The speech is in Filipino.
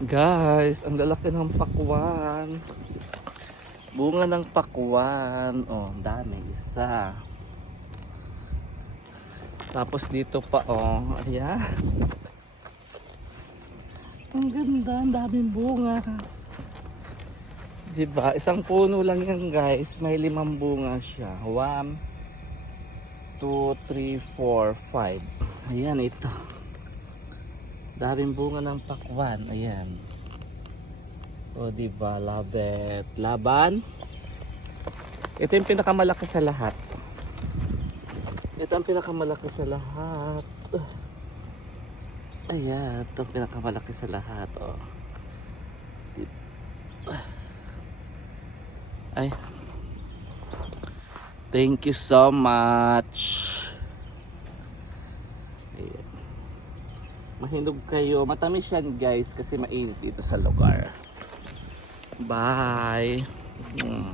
Guys, ang lalaki ng pakwan. Bunga ng pakwan. Oh, dami. Isa. Tapos dito pa, oh. Ayan. Ang ganda. Ang daming bunga. Diba? Isang puno lang yan, guys. May limang bunga siya. One, two, three, four, five. Ayan, ito. Daming bunga ng pakwan. Ayan. O, diba? Love it. Laban. Ito yung pinakamalaki sa lahat. Ito ang pinakamalaki sa lahat. Ayan. Ito ang pinakamalaki sa lahat. Oh. Di- Ay. Thank you so much. Mahinog kayo. Matamis yan guys kasi mainit dito sa lugar. Bye. Mm.